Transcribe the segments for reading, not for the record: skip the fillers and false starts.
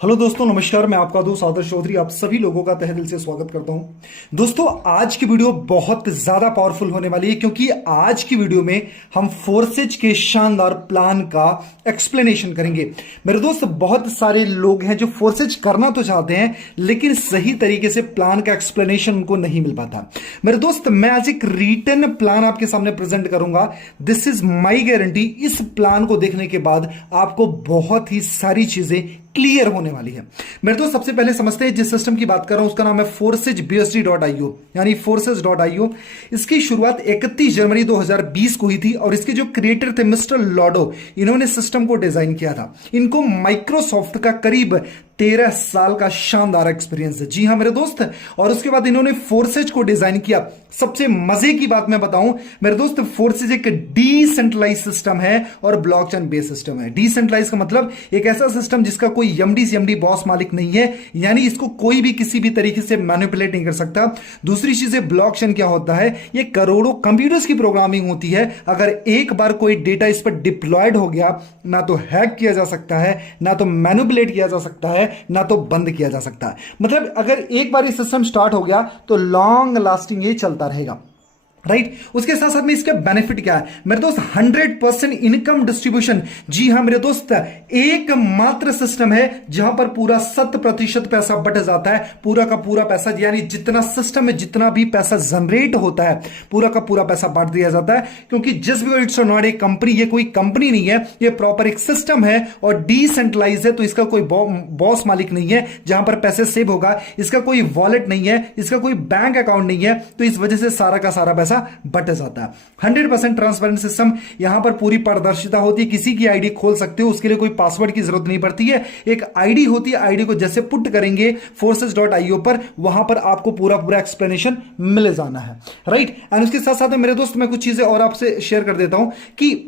Hello दोस्तों, नमस्कार। मैं आपका दोस्त आदर्श चौधरी आप सभी लोगों का तहे दिल से स्वागत करता हूं। दोस्तों, आज की वीडियो बहुत ज्यादा पावरफुल होने वाली है क्योंकि आज की वीडियो में हम फोर्सेज के शानदार प्लान का एक्सप्लेनेशन करेंगे। मेरे दोस्त, बहुत सारे लोग हैं जो फोर्सेज करना तो चाहते हैं लेकिन सही तरीके से प्लान का एक्सप्लेनेशन उनको नहीं मिल पाता। मेरे दोस्त, मैं आज एक रिटन प्लान आपके सामने प्रेजेंट करूंगा। This is my guarantee. इस प्लान को देखने के बाद आपको बहुत ही सारी चीजें क्लियर होने वाली है। मेरे दोस्त, सबसे पहले समझते हैं जिस सिस्टम की बात कर रहा हूं उसका नाम है forcesbsd.io यानी forces.io। इसकी शुरुआत 31 जनवरी 2020 को हुई थी और इसके जो क्रिएटर थे मिस्टर लॉडो, इन्होंने सिस्टम को डिजाइन किया था। इनको माइक्रोसॉफ्ट का करीब 13 साल का शानदार एक्सपीरियंस है। जी हां मेरे दोस्त, और उसके बाद इन्होंने फोर्सेज को डिजाइन किया। सबसे मजे की बात मैं बताऊं मेरे दोस्त, फोर्सेज एक डिसेंट्रलाइज सिस्टम है और ब्लॉकचेन बेस्ड सिस्टम है। डिसेंट्रलाइज का मतलब एक ऐसा सिस्टम जिसका कोई एमडी बॉस मालिक नहीं है, यानी इसको कोई भी किसी भी तरीके से मैनिपुलेट नहीं कर सकता। दूसरी चीज है ब्लॉकचेन क्या होता है, ये करोड़ों कंप्यूटर्स की प्रोग्रामिंग होती है। अगर एक बार कोई डेटा इस पर डिप्लॉयड हो गया, ना तो हैक किया जा सकता है, ना तो मैनिपुलेट किया जा सकता है, ना तो बंद किया जा सकता है। मतलब अगर एक बार ये सिस्टम स्टार्ट हो गया तो लॉन्ग लास्टिंग ये चलता रहेगा, राइट। उसके साथ साथ में इसका बेनिफिट क्या है मेरे दोस्त, 100% इनकम डिस्ट्रीब्यूशन। जी हां मेरे दोस्त, एकमात्र सिस्टम है जहां पर पूरा 100% पैसा बट जाता है। पूरा का पूरा पैसा, यानी जितना सिस्टम में जितना भी पैसा जनरेट होता है पूरा का पूरा पैसा बांट दिया जाता है। क्योंकि just because it's not a company, ये कोई कंपनी नहीं है, ये प्रॉपर एक सिस्टम है और डिसेंट्रलाइज है। तो इसका कोई बॉस मालिक नहीं है जहां पर पैसे सेव होगा, इसका कोई वॉलेट नहीं है, इसका कोई बैंक अकाउंट नहीं है। तो इस वजह से सारा का सारा बट जाता है। 100% ट्रांसपेरेंट सिस्टम, यहां पर पूरी पारदर्शिता होती है। किसी की आईडी खोल सकते हो, उसके लिए कोई पासवर्ड की जरूरत नहीं पड़ती है। एक आईडी होती है, आईडी को जैसे पुट करेंगे forces.io पर, वहां पर आपको पूरा पूरा एक्सप्लेनेशन मिल जाना है, राइट। एंड उसके साथ साथ मेरे दोस्त, मैं कुछ चीजें और आपसे शेयर कर देता हूं कि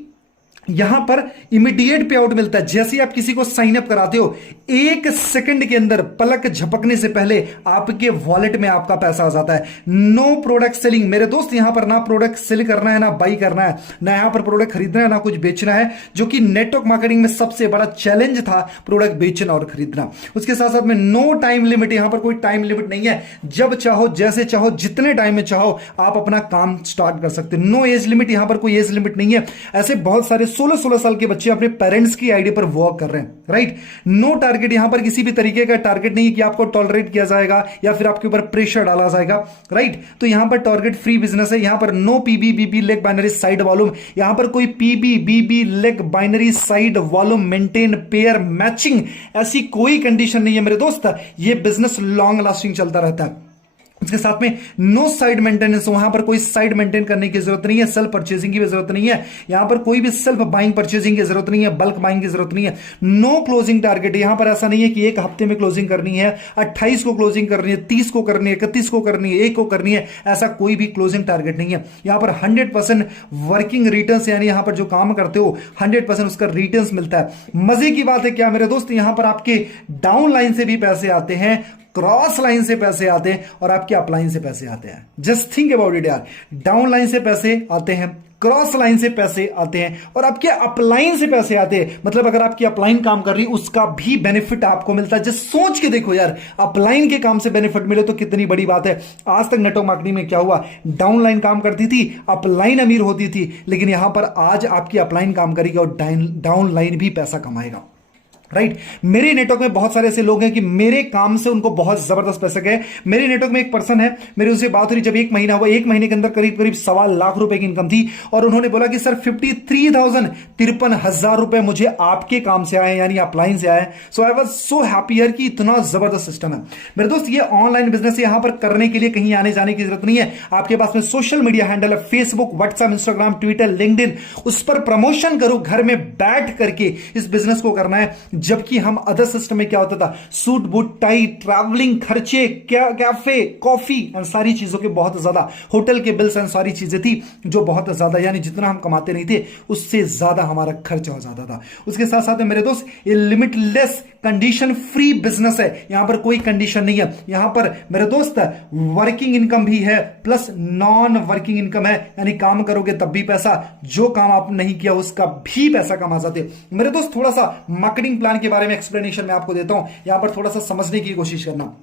यहां पर इमीडिएट पे आउट मिलता है। जैसे आप किसी को साइन अप कराते हो, 1 सेकंड के अंदर, पलक झपकने से पहले आपके वॉलेट में आपका पैसा आ जाता है। नो प्रोडक्ट सेलिंग मेरे दोस्त, यहां पर ना प्रोडक्ट सेल करना है, ना बाई करना है, ना यहां पर प्रोडक्ट खरीदना है, ना कुछ बेचना है, जो कि नेटवर्क मार्केटिंग में सबसे बड़ा चैलेंज था, प्रोडक्ट बेचना और खरीदना। उसके साथ साथ में नो टाइम लिमिट, यहां पर कोई टाइम लिमिट नहीं है। जब चाहो, जैसे चाहो, जितने टाइम में चाहो आप अपना काम स्टार्ट कर सकते हो। नो एज लिमिट, यहां पर कोई एज लिमिट नहीं है। ऐसे बहुत सारे 16-16 साल के बच्चे अपने पेरेंट्स की आईडी पर वर्क कर रहे हैं, राइट। नो टारगेट, यहां पर किसी भी तरीके का टारगेट नहीं है कि आपको टॉलरेट किया जाएगा या फिर आपके ऊपर प्रेशर डाला जाएगा, राइट। तो यहां पर टारगेट फ्री बिजनेस है। यहां पर no PB BB leg binary side volume, यहां पर कोई PB BB leg binary side volume maintain pair matching, ऐसी कोई कंडीशन नहीं है मेरे दोस्त। ये बिजनेस लॉन्ग लास्टिंग चलता रहता है। इसके साथ में नो साइड मेंटेनेंस, वहां पर कोई साइड मेंटेन करने की जरूरत नहीं है, सेल्फ परचेजिंग की भी जरूरत नहीं है, यहां पर कोई भी सेल्फ बाइंग परचेजिंग की जरूरत नहीं है, बल्क बाइंग की जरूरत नहीं है। नो क्लोजिंग टारगेट, यहां पर ऐसा नहीं है कि एक हफ्ते में क्लोजिंग करनी है, 28 को क्लोजिंग करनी है, 30 को करनी है, 31 को करनी है, 1 को करनी है, ऐसा कोई भी क्लोजिंग टारगेट नहीं है। यहां पर 100% वर्किंग रिटर्न्स, यानी यहां पर जो काम करते हो 100% उसका रिटर्न्स मिलता है। मजे की बात है क्या मेरे दोस्त, यहां पर आपके डाउन लाइन से भी पैसे आते हैं, क्रॉस लाइन से पैसे आते हैं और आपके अपलाइन से पैसे आते हैं। जस्ट थिंक अबाउट इट यार, डाउन लाइन से पैसे आते हैं, क्रॉस लाइन से पैसे आते हैं और आपके अपलाइन से पैसे आते हैं। मतलब अगर आपकी अपलाइन काम कर रही उसका भी बेनिफिट आपको मिलता है। जस्ट सोच के देखो यार, अपलाइन के काम से बेनिफिट मिले तो कितनी बड़ी बात है। आज तक नेटवर्क मार्केटिंग में क्या हुआ, डाउन लाइन काम करती थी, अपलाइन अमीर होती थी, लेकिन यहां पर आज आपकी अपलाइन काम करेगी और डाउन लाइन भी पैसा कमाएगा, राइट। मेरे नेटवर्क में बहुत सारे ऐसे लोग हैं कि मेरे काम से उनको बहुत जबरदस्त पैसे गए। मेरे नेटवर्क में एक पर्सन है, मेरी उससे बात हो रही, जब 1 महीना हुआ, 1 महीने के अंदर करीब करीब 1.25 लाख रुपए की इनकम थी और उन्होंने बोला कि सर 53,000 रुपए मुझे आपके काम से आए, यानी अपलाइन से आए। सो आई वाज सो हैप्पी यार कि इतना जबरदस्त सिस्टम है। मेरे दोस्त, ये ऑनलाइन बिजनेस यहां पर करने के लिए कहीं आने जाने की जरूरत नहीं है। आपके पास में सोशल मीडिया हैंडल है, Facebook, WhatsApp, Instagram, Twitter, LinkedIn, उस पर प्रमोशन करो। घर में बैठ करके इस बिजनेस को करना है। जबकि हम अदर सिस्टम में क्या होता था, सूट बूट टाई, ट्रैवलिंग खर्चे, कैफे, कॉफी एंड सारी चीजों के बहुत ज्यादा, होटल के बिल्स एंड सारी चीजें थी जो बहुत ज्यादा, यानी जितना हम कमाते नहीं थे उससे ज्यादा हमारा खर्च हो जाता था। उसके साथ साथ में मेरे दोस्त, ये लिमिटलेस कंडीशन फ्री बिजनेस है, यहां पर कोई कंडीशन नहीं है। यहां पर मेरे दोस्त वर्किंग इनकम भी है प्लस नॉन वर्किंग इनकम है, यानी काम करोगे तब भी पैसा, जो काम आप नहीं किया उसका भी पैसा कमा सकते हो। मेरे दोस्त थोड़ा सा मार्केटिंग प्लान के बारे में एक्सप्लेनेशन मैं आपको देता हूं, यहां पर थोड़ा सा समझने की कोशिश करना।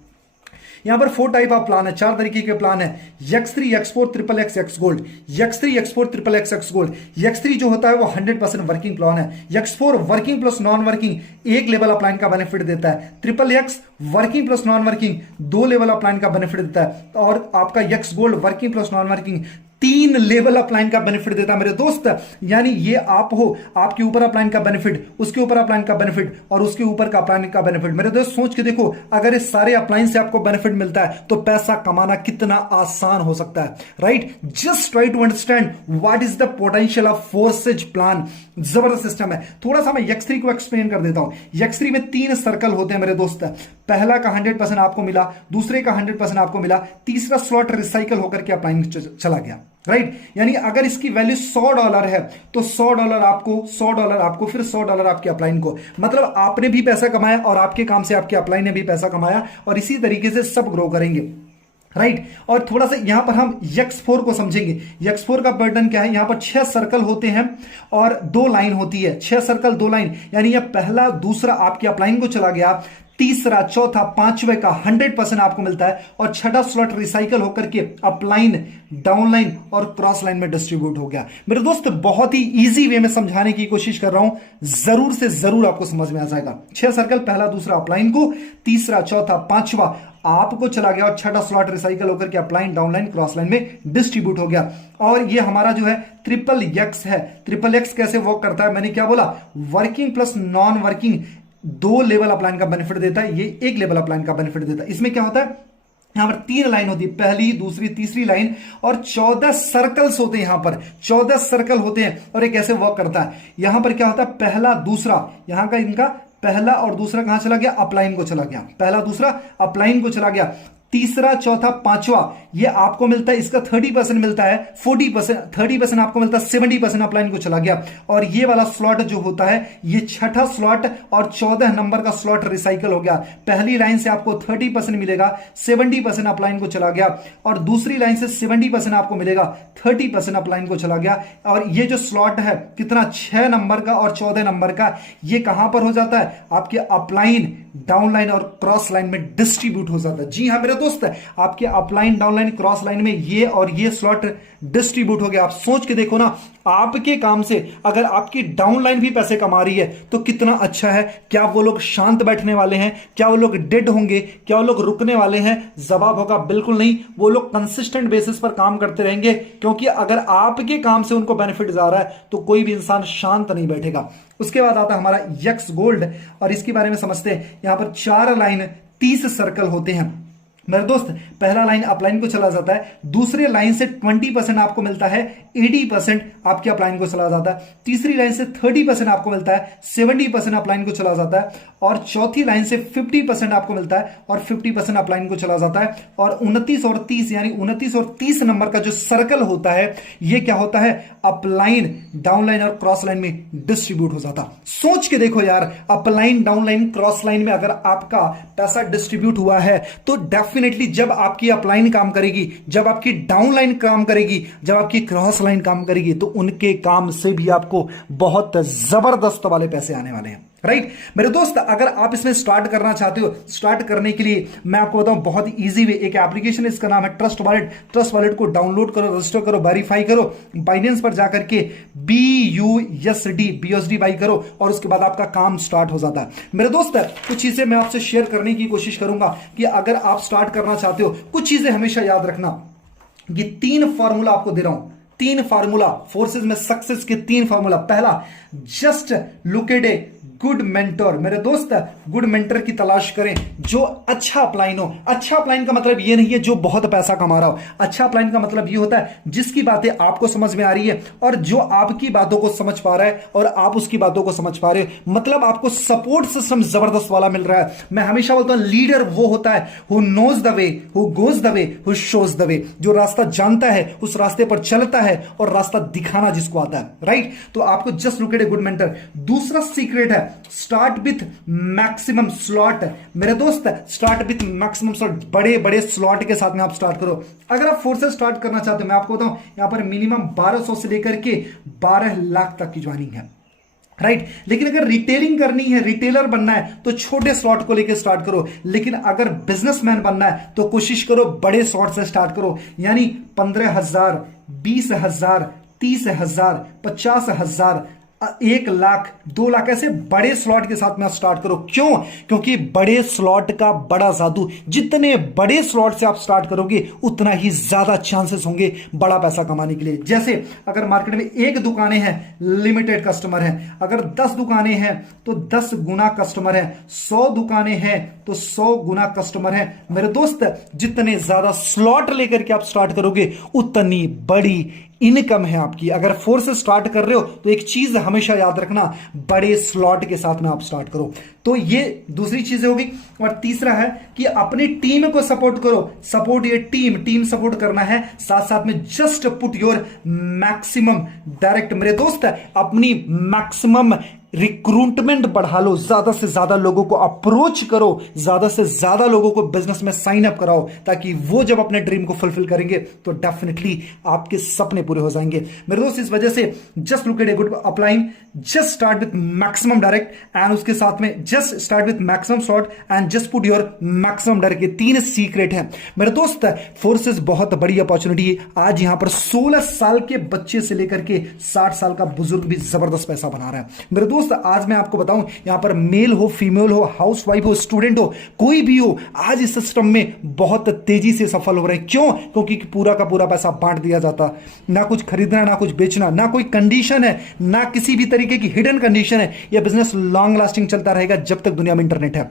यहां पर 4 टाइप ऑफ प्लान है, 4 तरीके के प्लान है। X3, X4, XXX, X gold. X3, X4, XXX, X gold. X3 जो होता है वो 100% वर्किंग प्लान है। X4 working plus non working एक लेवल ऑफ प्लान का बेनिफिट देता है। XXX working plus non working 2 level of plan का बेनिफिट देता है। और आपका X gold working plus non working 3 level upline का बेनिफिट देता है मेरे दोस्त। यानी ये आप हो, आपके ऊपर अपलाइन का बेनिफिट, उसके ऊपर अपलाइन का बेनिफिट और उसके ऊपर का अपलाइन का बेनिफिट। मेरे दोस्त सोच के देखो, अगर इस सारे अपलाइन से आपको बेनिफिट मिलता है तो पैसा कमाना कितना आसान हो सकता है, right. Just try to understand what is the potential of forces plan. जबरदस्त सिस्टम है। थोड़ा सा मैं X3 को एक्सप्लेन कर देता हूं। X3 में 3 सर्कल होते हैं मेरे दोस्त। पहला का 100% आपको मिला, दूसरे का 100% आपको मिला, तीसरा स्लॉट रिसाइकल होकर के अपलाइन चला गया, राइट। यानी अगर इसकी वैल्यू $100 है तो $100 आपको, $100 आपको, फिर $100 आपके अपलाइन को। मतलब आपने भी पैसा कमाया और आपके काम से आपके अपलाइन ने भी पैसा कमाया, और इसी तरीके से सब ग्रो करेंगे, राइट। और थोड़ा सा यहां पर हम X4 को समझेंगे। X4 का पैटर्न क्या है, यहां पर 6 सर्कल होते हैं और 2 लाइन होती है। 6 सर्कल 2 लाइन, यानी यह पहला दूसरा आपके अपलाइन को चला गया, तीसरा चौथा पांचवे का 100% आपको मिलता है, और छठा स्लॉट रिसाइकल होकर के अपलाइन, डाउनलाइन और क्रॉस लाइन में डिस्ट्रीब्यूट हो गया। मेरे दोस्त बहुत ही इजी वे में समझाने की कोशिश कर रहा हूं, जरूर से जरूर आपको समझ में आ जाएगा। 6 सर्कल, पहला दूसरा अपलाइन को, तीसरा चौथा पांचवा आपको चला गया, और छठा स्लॉट रिसाइकल होकर के अपलाइन, डाउनलाइन, क्रॉस लाइन में डिस्ट्रीब्यूट हो गया। और ये हमारा जो है XXX है। XXX कैसे वर्क करता है, मैंने क्या बोला, working plus non working 2 level upline का बेनिफिट देता है, ये 1 लेवल अपलाइन का बेनिफिट देता है। इसमें क्या होता है, यहां पर 3 लाइन होती है, पहली, दूसरी, तीसरी लाइन, और 14 सर्कल्स होते हैं। यहां पर 14 सर्कल होते हैं, और ये कैसे वर्क करता है, यहां पर क्या होता है, पहला दूसरा, यहां का इनका पहला और दूसरा कहां चला गया, अपलाइन को चला गया, पहला दूसरा अपलाइन को चला गया, तीसरा चौथा पांचवा ये आपको मिलता है, इसका 30% मिलता है, 40%, 30% आपको मिलता है, 70% अपलाइन को चला गया। और ये वाला स्लॉट जो होता है, ये छठा स्लॉट और 14 नंबर का स्लॉट रिसाइकल हो गया। पहली लाइन से आपको 30% मिलेगा, 70% अपलाइन को चला गया, और दूसरी लाइन से 70% आपको मिलेगा, 30% अपलाइन को चला गया। और ये जो स्लॉट है कितना, 6 नंबर का और 14 नंबर का, ये कहां पर हो जाता है, आपके अपलाइन, डाउनलाइन और क्रॉस लाइन में डिस्ट्रीब्यूट हो जाता है। जी हां मेरे दोस्त, आपके अपलाइन, डाउनलाइन, क्रॉस लाइन में ये और ये स्लॉट डिस्ट्रीब्यूट हो गया। आप सोच के देखो ना, आपके काम से अगर आपकी डाउनलाइन भी पैसे कमा रही है तो कितना अच्छा है। क्या वो लोग शांत बैठने वाले हैं, क्या वो लोग डेड होंगे, क्या वो लोग रुकने वाले हैं? जवाब होगा बिल्कुल नहीं। वो लोग कंसिस्टेंट बेसिस पर काम करते रहेंगे, क्योंकि अगर आपके काम से उनको बेनिफिट जा रहा है तो कोई भी इंसान शांत नहीं बैठेगा। उसके बाद आता है हमारा X गोल्ड, और इसके बारे में समझते हैं। यहां पर 4 लाइन, 30 सर्कल होते हैं मेरे दोस्त। पहला लाइन अपलाइन को चला जाता है, दूसरे लाइन से 20% आपको मिलता है, 80% आपके अपलाइन को चला जाता है, तीसरी लाइन से 30% आपको मिलता है, 70% अपलाइन को चला जाता है, और चौथी लाइन से 50% आपको मिलता है और 50% अपलाइन को चला जाता है। और 29 और 30, यानी 29 और 30 नंबर का जो सर्कल होता है, ये क्या होता है, अपलाइन, डाउनलाइन और क्रॉस लाइन में डिस्ट्रीब्यूट हो जाता। सोच के देखो यार, अपलाइन, डाउनलाइन, क्रॉस लाइन में अगर आपका पैसा डिस्ट्रीब्यूट हुआ है तो डेफिनेटली जब आपकी अपलाइन काम करेगी, जब आपकी डाउनलाइन काम करेगी, जब आपकी क्रॉस लाइन काम करेगी, तो उनके काम से भी आपको बहुत जबरदस्त वाले पैसे आने वाले हैं, राइट। मेरे दोस्त, अगर आप इसमें स्टार्ट करना चाहते हो, स्टार्ट करने के लिए मैं आपको बताऊं बहुत ही इजी वे, एक एप्लीकेशन है, इसका नाम है ट्रस्ट वॉलेट। ट्रस्ट वॉलेट को डाउनलोड करो, रजिस्टर करो, वेरीफाई करो, बाइनेंस पर जाकर के BUSD बाई करो, और उसके बाद आपका काम स्टार्ट हो जाता है। मेरे दोस्त, कुछ चीजें मैं आपसे शेयर करने की कोशिश करूंगा कि अगर आप स्टार्ट करना चाहते हो, कुछ चीजें हमेशा याद रखना। ये 3 फॉर्मूला आपको दे रहा हूं, 3 फार्मूला, फोर्सेज में सक्सेस के 3 फार्मूला। पहला, just look at a good mentor. मेरे दोस्त, गुड मेंटर की तलाश करें जो अच्छा अपलाइन हो। अच्छा अपलाइन का मतलब ये नहीं है जो बहुत पैसा कमा रहा हो। अच्छा अपलाइन का मतलब ये होता है जिसकी बातें आपको समझ में आ रही है, और जो आपकी बातों को समझ पा रहा है और आप उसकी बातों को समझ पा रहे हो। मतलब आपको सपोर्ट सिस्टम जबरदस्त वाला मिल रहा है। मैं हमेशा बोलता हूं, लीडर वो होता है who knows the way, who goes the way, who shows the way. जो रास्ता जानता है, उस रास्ते पर चलता है, और रास्ता दिखाना जिसको आता है, राइट। तो आपको just look at a good mentor. दूसरा सीक्रेट है, स्टार्ट विथ मैक्सिमम स्लॉट। मेरे दोस्त स्टार्ट विथ मैक्सिमम स्लॉट, बड़े बड़े स्लॉट के साथ में आप स्टार्ट करो। अगर आप फोर्सेस स्टार्ट करना चाहते हो, मैं आपको बताऊं यहां पर मिनिमम 1200 से लेकर के 12 लाख तक की ज्वाइनिंग है, राइट। लेकिन अगर रिटेलिंग करनी है, रिटेलर बनना है, तो छोटे स्लॉट को लेकर स्टार्ट करो। लेकिन अगर बिजनेसमैन बनना है तो कोशिश करो बड़े स्लॉट से स्टार्ट करो, यानी 15,000, 20,000, 30,000, 50,000, 1 लाख, 2 लाख, ऐसे बड़े स्लॉट के साथ में आप स्टार्ट करो। क्यों? क्योंकि बड़े स्लॉट का बड़ा जादू, जितने बड़े स्लॉट से आप स्टार्ट करोगे उतना ही ज्यादा चांसेस होंगे बड़ा पैसा कमाने के लिए। जैसे अगर मार्केट में 1 दुकानें हैं, लिमिटेड कस्टमर हैं। अगर 10 दुकानें हैं तो 10 गुना कस्टमर है। 100 दुकानें हैं तो 100 गुना कस्टमर है। मेरे दोस्त, जितने ज्यादा स्लॉट लेकर के आप स्टार्ट करोगे उतनी बड़ी इनकम है आपकी। अगर फोर्स से स्टार्ट कर रहे हो तो एक चीज हमेशा याद रखना, बड़े स्लॉट के साथ में आप स्टार्ट करो। तो ये दूसरी चीज होगी। और तीसरा है कि अपनी टीम को सपोर्ट करो। सपोर्ट ये टीम सपोर्ट करना है, साथ साथ में just put your maximum direct. मेरे दोस्त, अपनी मैक्सिमम रिक्रूटमेंट बढ़ा लो, ज्यादा से ज्यादा लोगों को अप्रोच करो, ज्यादा से ज्यादा लोगों को बिजनेस में साइन अप कराओ, ताकि वो जब अपने ड्रीम को फुलफिल करेंगे तो डेफिनेटली आपके सपने पूरे हो जाएंगे। मेरे दोस्त, इस वजह से just look at a good upline, just start with maximum direct and उसके साथ में just start with maximum short and just put your maximum direct. ये 3 सीक्रेट हैं मेरे दोस्त। फोर्सेस बहुत बड़ी अपॉर्चुनिटी है। आज यहां पर 16 साल के बच्चे से लेकर के 60 साल का बुजुर्ग भी जबरदस्त पैसा बना रहा है। मेरे दोस्त, आज मैं आपको बताऊं, यहां पर मेल हो, फीमेल हो, हाउसवाइफ हो, स्टूडेंट हो, कोई भी हो, आज इस सिस्टम में बहुत तेजी से सफल हो रहे हैं। क्यों? क्योंकि पूरा का पूरा पैसा बांट दिया जाता, ना कुछ खरीदना, ना कुछ बेचना, ना कोई कंडीशन है, ना किसी भी तरीके की हिडन कंडीशन है। यह बिजनेस लॉन्ग लास्टिंग चलता रहेगा जब तक दुनिया में इंटरनेट है।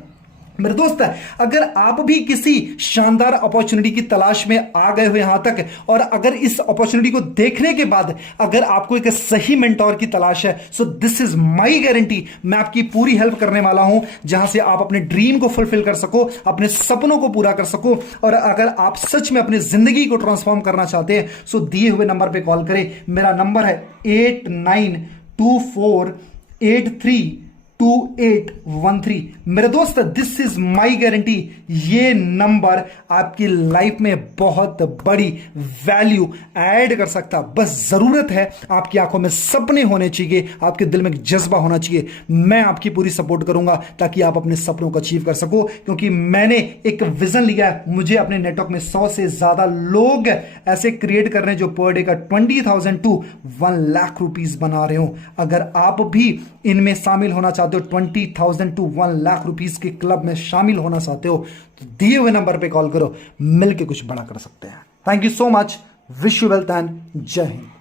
मेरे दोस्त, अगर आप भी किसी शानदार अपॉर्चुनिटी की तलाश में आ गए हो यहां तक, और अगर इस अपॉर्चुनिटी को देखने के बाद अगर आपको एक सही मेंटोर की तलाश है, so this is my guarantee. मैं आपकी पूरी हेल्प करने वाला हूं, जहां से आप अपने ड्रीम को फुलफिल कर सको, अपने सपनों को पूरा कर सको। और अगर आप सच में अपनी जिंदगी को ट्रांसफॉर्म करना चाहते हैं, सो दिए हुए नंबर पर कॉल करें। मेरा नंबर है 8924832813। मेरे दोस्त, दिस इज माय गारंटी। ये नंबर आपकी लाइफ में बहुत बड़ी वैल्यू ऐड कर सकता। बस जरूरत है आपकी आंखों में सपने होने चाहिए, आपके दिल में एक जज्बा होना चाहिए। मैं आपकी पूरी सपोर्ट करूंगा ताकि आप अपने सपनों को अचीव कर सको, क्योंकि मैंने एक विजन लिया है। मुझे अपने नेटवर्क में 100 से ज्यादा लोग ऐसे क्रिएट कर रहे हैं जो पर डे का 20,000 टू 1 लाख रुपीस बना रहे हो। अगर आप भी इनमें शामिल होना चाहते हो, 20,000 टू 1 लाख रुपीस के क्लब में शामिल होना चाहते हो, तो दिए हुए नंबर पे कॉल करो, मिलके कुछ बड़ा कर सकते हैं। Thank you so much. Wish you wealth and जय हिंद।